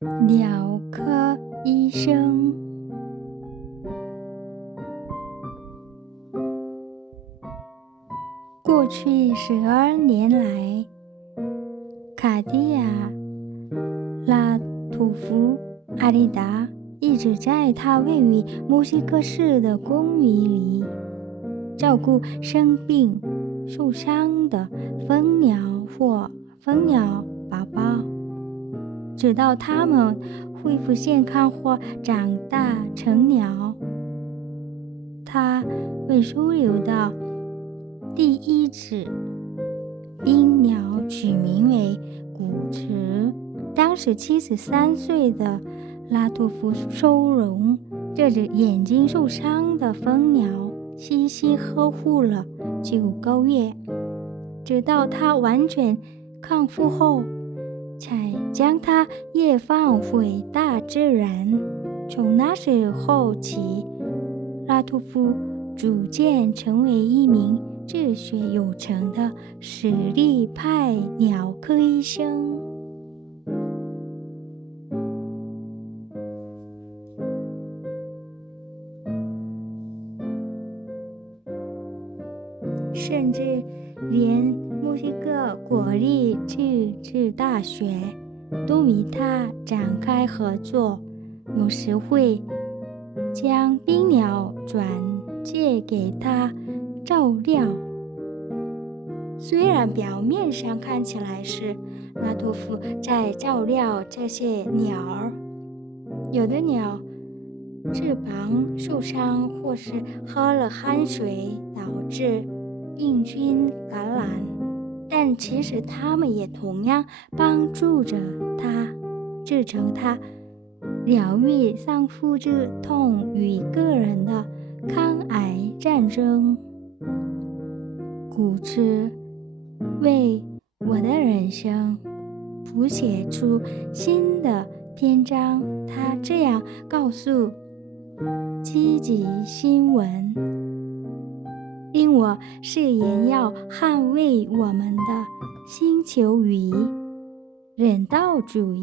鸟科医生。过去12年来，卡地亚·拉图夫·阿里达一直在他位于墨西哥市的公寓里照顾生病、受伤的蜂鸟或蜂鸟宝宝，直到它们恢复健康或长大成鸟。他为收留的第一只冰鸟取名为古驰。当时73岁的拉图夫收容这只眼睛受伤的蜂鸟，细心呵护了9个月，直到它完全康复后，才将它也放回大自然。从那时候起，拉图夫逐渐成为一名治学有成的实力派鸟科医生。甚至连墨西哥国立自治大学都与他展开合作，有时会将冰鸟转借给他照料。虽然表面上看起来是拉图夫在照料这些鸟儿，有的鸟翅膀受伤或是喝了汗水导致病菌感染，但其实它们也同样帮助着他，支撑他疗愈丧夫之痛与个人的抗癌战争。古驰为我的人生谱写出新的篇章，他这样告诉积极新闻，令我誓言要捍卫我们的星球与人道主义。